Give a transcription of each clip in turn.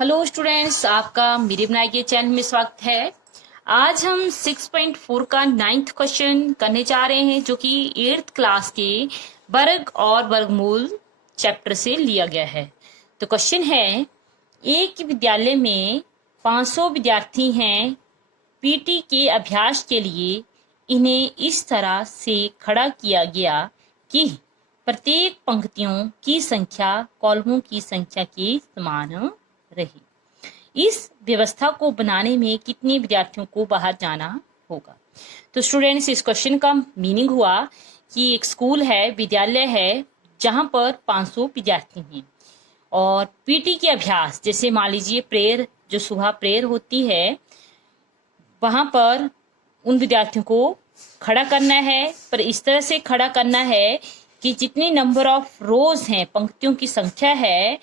Hello students, आपका मेरे बनाए गए चैनल में स्वागत है। आज हम 6.4 का 9th क्वेश्चन करने जा रहे हैं, जो कि 8th क्लास के वर्ग और वर्गमूल चैप्टर से लिया गया है। तो क्वेश्चन है, एक विद्यालय में 500 विद्यार्थी हैं। पीटी के अभ्यास के लिए इन्हें इस तरह से खड़ा किया गया कि प्रत्येक पंक्तियों की संख्या कॉलमों की संख्या के समान रही। इस व्यवस्था को बनाने में कितने विद्यार्थियों को बाहर जाना होगा? तो स्टूडेंट्स, इस क्वेश्चन का मीनिंग हुआ कि एक स्कूल है, विद्यालय है, जहां पर 500 विद्यार्थी हैं और पीटी के अभ्यास, जैसे मान लीजिए प्रेयर, जो सुबह प्रेयर होती है, वहां पर उन विद्यार्थियों को खड़ा करना है। पर इस तरह से खड़ा करना है कि जितनी नंबर ऑफ रोज हैं, पंक्तियों की संख्या है,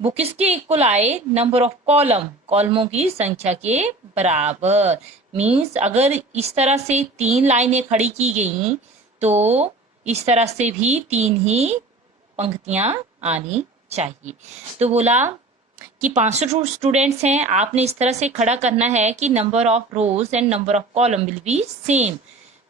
वो किसके इक्वल आए? नंबर ऑफ कॉलमों की संख्या के बराबर। मींस अगर इस तरह से 3 लाइनें खड़ी की गई तो इस तरह से भी 3 ही पंक्तियां आनी चाहिए। तो बोला कि 500 स्टूडेंट्स हैं, आपने इस तरह से खड़ा करना है कि number of rose and number of column will be same.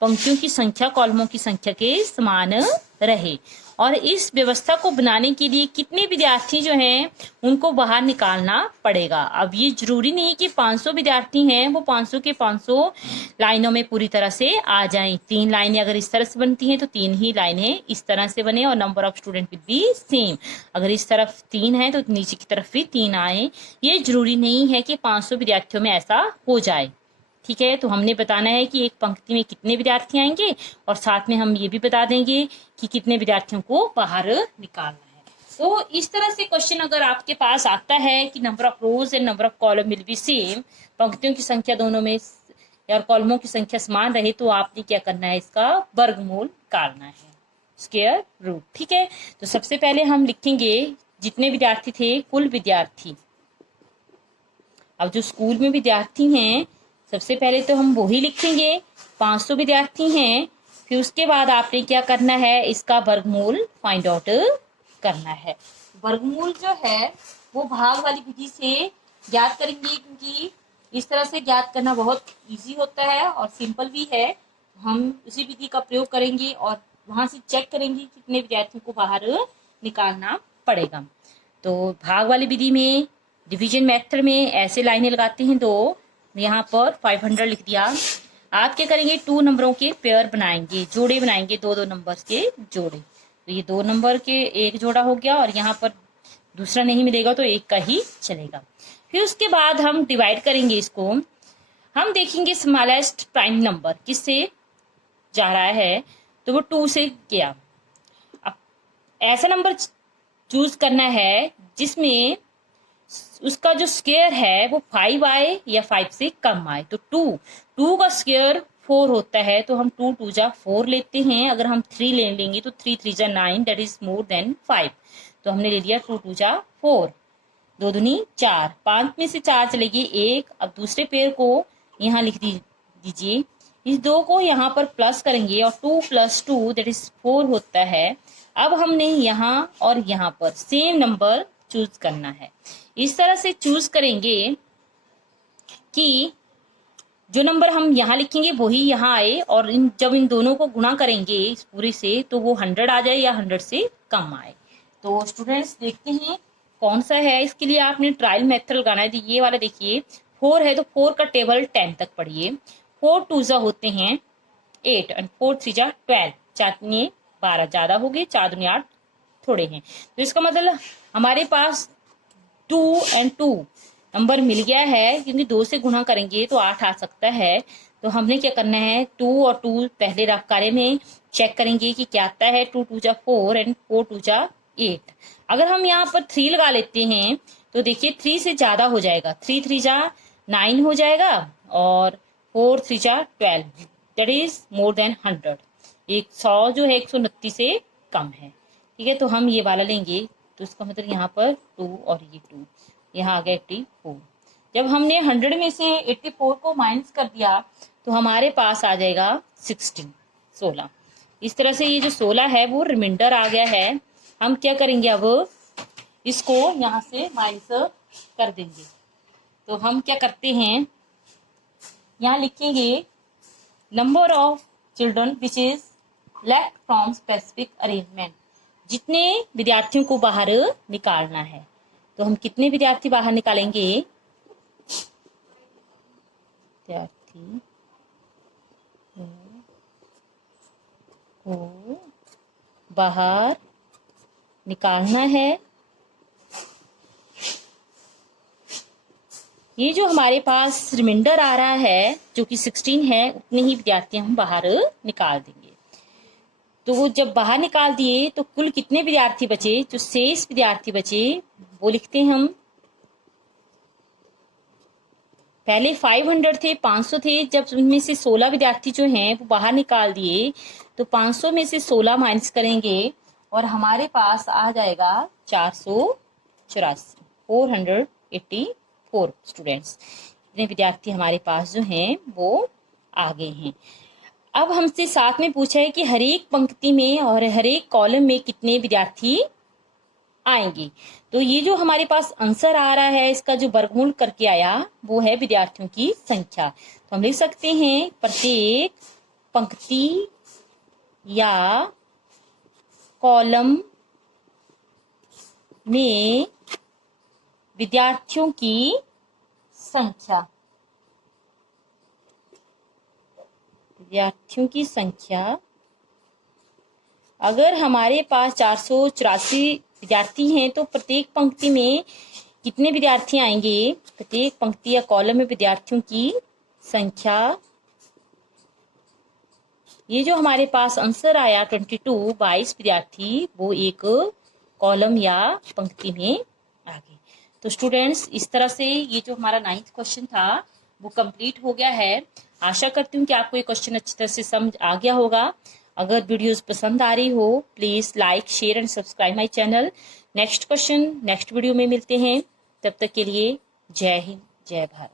पंक्तियों की संख्या कॉलमों की संख्या के समान रहे। और इस व्यवस्था को बनाने के लिए कितने विद्यार्थी जो हैं उनको बाहर निकालना पड़ेगा। अब ये जरूरी नहीं कि 500 विद्यार्थी हैं वो 500 के 500 लाइनों में पूरी तरह से आ जाएं। 3 लाइनें अगर इस तरह से बनती हैं तो 3 ही लाइनें इस तरह से बने और number of student will be same. अगर इस तरफ 3 है तो नीचे की तरफ भी 3 आए। ये जरूरी नहीं है कि 500 विद्यार्थियों में ऐसा हो जाए। ठीक है, तो हमने बताना है कि एक पंक्ति में कितने विद्यार्थी आएंगे और साथ में हम ये भी बता देंगे कि कितने विद्यार्थियों को बाहर निकालना है। तो इस तरह से क्वेश्चन अगर आपके पास आता है कि number of rose and number of column will be same, पंक्तियों की संख्या दोनों में और कॉलमों की संख्या समान रहे, तो आपने क्या करना है? इसका वर्गमूल निकालना है, स्क्वायर रूट। ठीक है, तो सबसे पहले हम लिखेंगे जितने विद्यार्थी थे, कुल विद्यार्थी। अब जो स्कूल में विद्यार्थी हैं, सबसे पहले तो हम वही लिखेंगे, 500 विद्यार्थी हैं। फिर उसके बाद आपने क्या करना है? इसका वर्गमूल फाइंड आउट करना है। वर्गमूल जो है वो भाग वाली विधि से ज्ञात करेंगे, क्योंकि इस तरह से ज्ञात करना बहुत इजी होता है और सिंपल भी है। हम उसी विधि का प्रयोग करेंगे और वहां से चेक करेंगे कितने विद्यार्थियों को बाहर निकालना पड़ेगा। तो भाग वाली विधि में, डिवीजन मेथड में ऐसे लाइनें लगाते हैं। तो यहाँ पर 500 लिख दिया। आप क्या करेंगे? 2 नंबरों के पेयर बनाएंगे, जोड़े बनाएंगे, 2-2 नंबर के जोड़े। तो ये 2 नंबर के एक जोड़ा हो गया और यहाँ पर दूसरा नहीं मिलेगा तो एक का ही चलेगा। फिर उसके बाद हम डिवाइड करेंगे इसको। हम देखेंगे स्मॉलेस्ट प्राइम नंबर किससे जा रहा है, तो वो 2 से गया। अब ऐसा नंबर चूज करना है जिसमें उसका जो स्क्वायर है वो 5 आए या 5 से कम आए। तो 2 का स्क्वायर 4 होता है, तो हम 2 2 जा 4 लेते हैं। अगर हम 3 ले लेंगे तो 3 3 जा 9, दैट इज मोर देन 5। तो हमने ले लिया 2 2 जा 4, 2 दूनी 4, 5 में से 4 चलेगी 1। अब दूसरे पेयर को यहाँ लिख दीजिए। इस 2 को यहाँ पर प्लस करेंगे और 2 + 2 दैट इज 4 होता है। अब हमने यहाँ और यहाँ पर सेम नंबर चूज करना है। इस तरह से चूज करेंगे कि जो नंबर हम यहाँ लिखेंगे वही यहाँ आए, और जब इन दोनों को गुणा करेंगे इस पूरे से तो वो 100 आ जाए या 100 से कम आए। तो स्टूडेंट्स देखते हैं कौन सा है। इसके लिए आपने ट्रायल मेथड लगाना है। ये वाला देखिए, 4 है तो 4 का टेबल 10 तक पढ़िए। 4 2 जा होते हैं 8 और 4 3 जा 12, 4 दूनी 12 ज्यादा हो गए, 4 दूनी 8 थोड़े हैं। तो इसका मतलब हमारे पास 2 और 2 नंबर मिल गया है, क्योंकि 2 से गुणा करेंगे तो 8 आ सकता है। तो हमने क्या करना है? 2 और 2 पहले कार्य में चेक करेंगे कि क्या आता है। 2 2 जा 4 और 4 2 जा 8। अगर हम यहाँ पर 3 लगा लेते हैं तो देखिए 3 से ज्यादा हो जाएगा, 3 3 जा 9 हो जाएगा और 4 3 जा 12, दैट इज मोर देन 100। 100 जो है 129 से कम है। ठीक है, तो हम ये वाला लेंगे। तो इसका मतलब यहाँ पर 2 और ये 2, यहाँ आ गया 84। जब हमने 100 में से 84 को माइनस कर दिया तो हमारे पास आ जाएगा 16। इस तरह से ये जो 16 है वो रिमाइंडर आ गया है। हम क्या करेंगे? अब इसको यहाँ से माइनस कर देंगे। तो हम क्या करते हैं, यहाँ लिखेंगे number of children which is left from specific arrangement, जितने विद्यार्थियों को बाहर निकालना है। तो हम कितने विद्यार्थी बाहर निकालेंगे, विद्यार्थी को बाहर निकालना है। ये जो हमारे पास रिमाइंडर आ रहा है जो कि 16 है, उतने ही विद्यार्थी हम बाहर निकाल देंगे। तो वो जब बाहर निकाल दिए तो कुल कितने विद्यार्थी बचे, जो शेष विद्यार्थी बचे वो लिखते हैं हम। पहले 500 थे, 500 थे, जब उनमें से 16 विद्यार्थी जो हैं वो बाहर निकाल दिए तो 500 में से 16 माइनस करेंगे और हमारे पास आ जाएगा 484, 484 स्टूडेंट्स। इतने विद्यार्थी हमारे पास जो हैं वो आ गए हैं। अब हमसे साथ में पूछा है कि हर एक पंक्ति में और हर एक कॉलम में कितने विद्यार्थी आएंगे। तो ये जो हमारे पास आंसर आ रहा है इसका जो वर्गमूल करके आया वो है विद्यार्थियों की संख्या। तो हम लिख सकते हैं प्रत्येक पंक्ति या कॉलम में विद्यार्थियों की संख्या, विद्यार्थियों की संख्या। अगर हमारे पास 484 विद्यार्थी हैं तो प्रत्येक पंक्ति में कितने विद्यार्थी आएंगे, प्रत्येक पंक्ति या कॉलम में विद्यार्थियों की संख्या। ये जो हमारे पास आंसर आया 22 विद्यार्थी, वो एक कॉलम या पंक्ति में आ गए। तो स्टूडेंट्स इस तरह से ये जो हमारा 9th क्वेश्चन था वो कंप्लीट हो गया है। आशा करती हूँ कि आपको ये क्वेश्चन अच्छी तरह से समझ आ गया होगा। अगर वीडियोस पसंद आ रही हो please like, share and subscribe my channel. Next question next video में मिलते हैं, तब तक के लिए जय हिंद, जय भारत।